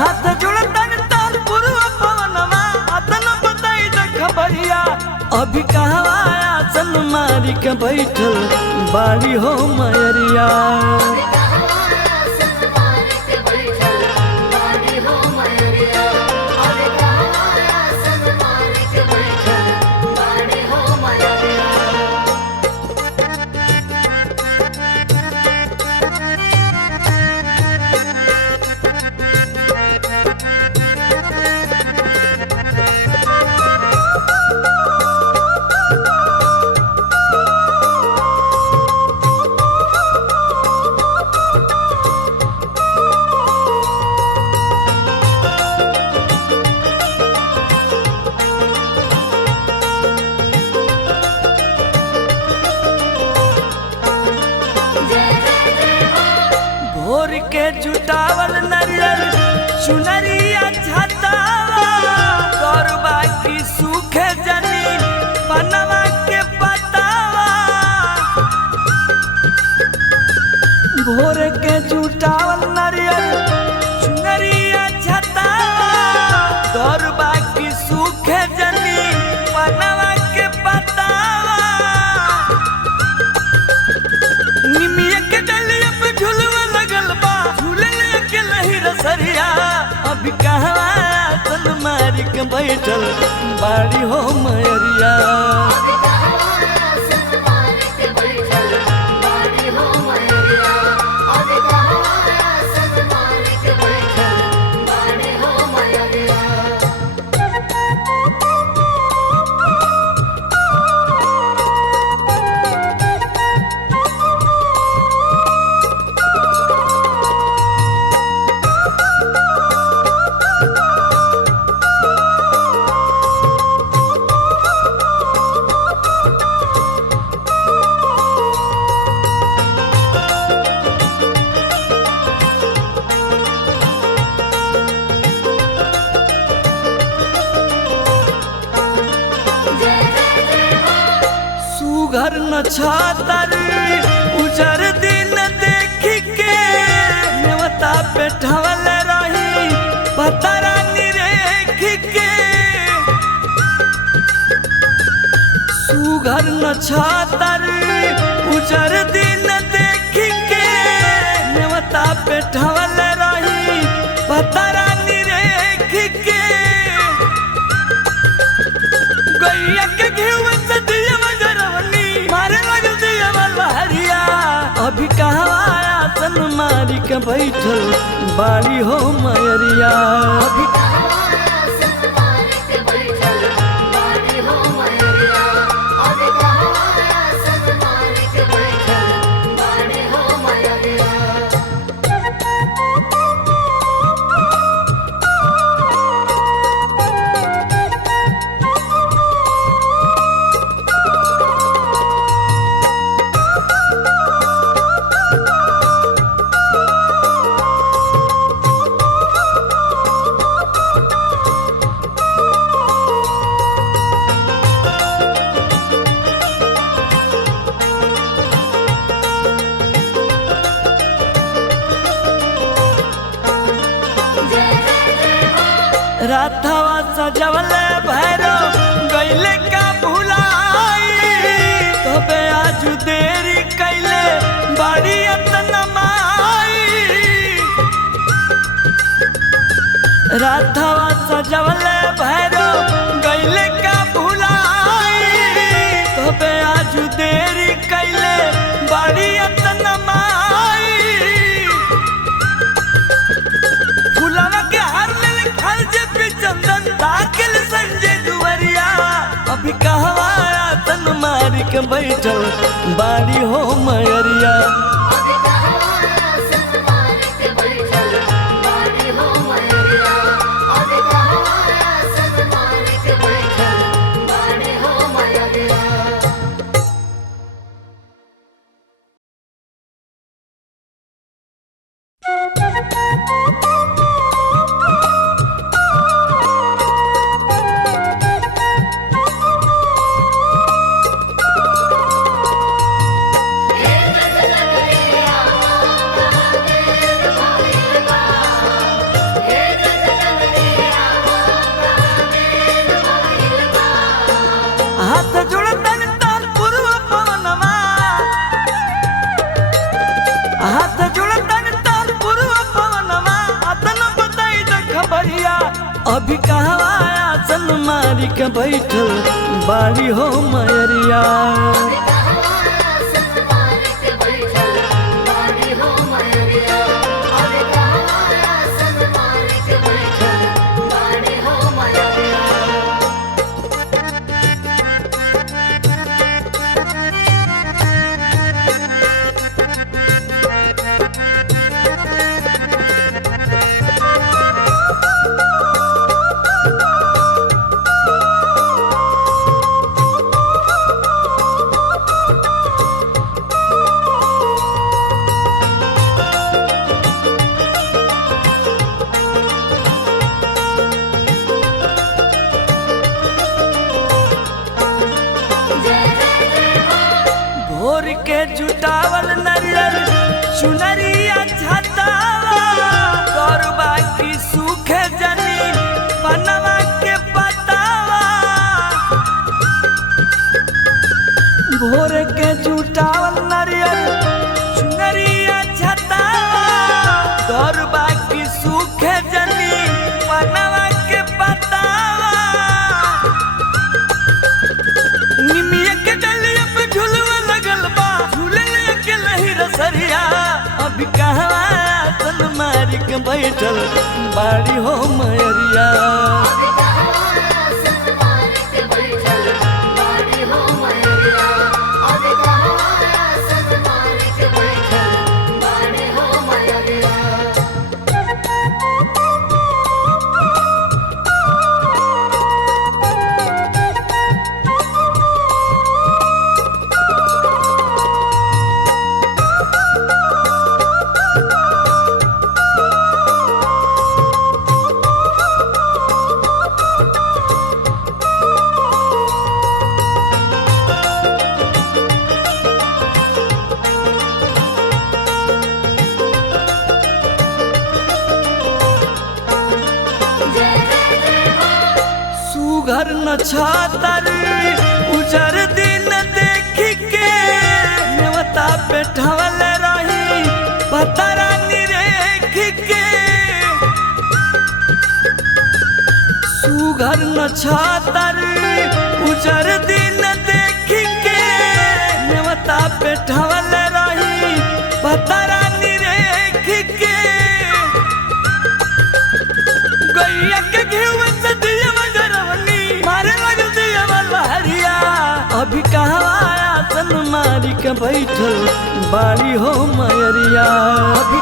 हाथ जुड़तन तार पूर्व पवनमा अतन बताई द खबरिया अभी कहवा आसन मारी के बैठल बाड़ी हो मयरिया भोर के जुटावल नरियर चुनरिया छतावा गौरबा की सूखे जनी पनवा के पतावा भोर के जुटावल नरियर चुनरिया छतावा गौरबा की सूखे जनी पनवा के पतावा निमिया के डलिया पे झुलवा लगल बा झूले के लही रसरिया अभी कहवा तन मारी के बैठल बाड़ी हो मयरिया घर न छातर उजर दिन देखी के नेवता पे ठवल रही पतरा निरेखी के सुघर न छातर उजर दिन देखी के नेवता पे ठवल रही पतरा निरेखी के गैया के घिउ से दिया मारे लगल दिया बलहरिया अभी कहवा आसन मारी के बैठल बाड़ी हो मयरिया अभी राथवा सजवल भैरो गईले का भुलाई तबे आज देरी कैले बाड़ी अतन माई राथवा सजवल भैरो गईले का भुलाई तबे आज देरी कैले बाड़ी अतन माई फुलावा के हार ले खाल जे चंदन दाखिल संजय दुवरिया अभी कहवा तन मारी के बैठल बाड़ी हो मयरिया अभी कहवा आसन मारी के बैठल बाड़ी हो मयरिया। भोर के जुटावल नरियर चुनरिया छतावा गौरबा की सूखे जनी पनवा के पतावा। भोर के जुटावल नरियर चुनरिया छतावा गौरबा की सूखे जनी पनवा के पतावा। निमिया के डलिया पे झुलवा लगल बा झूले के लही रसरिया। अभी कहवा आसन मारी के बैठल बाड़ी हो मयरिया। सुघर न छातर उजर दिन देख के नेवता पे ठवल रही पतरा निरेख के। सुघर न छातर उजर दिन देख के नेवता पे ठवल रही पतरा निरेख के। गैया के घिउ से दिया मारे लगल दिया बलहरिया। अभी कहवा आसन मारी के बैठल बाड़ी हो मयरिया। अभी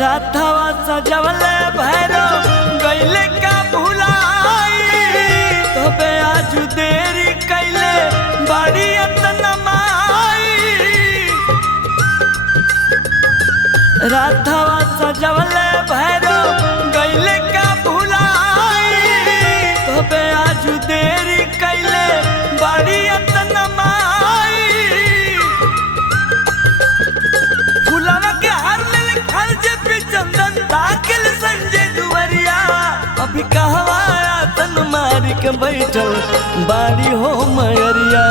राथवा सजवल भैरो गैले का भुलाई तबे आज देरी कैले बाड़ी अतना माई। राथवा सजवल भैरो गैले का भुलाई तबे आज देरी कैले बाड़ी अतना माई। फुलवा के हार ले खाल जे चंदन दाखिल संजय दुवरिया। अभी कहवा आसन मारी के बैठल बाड़ी हो मयरिया।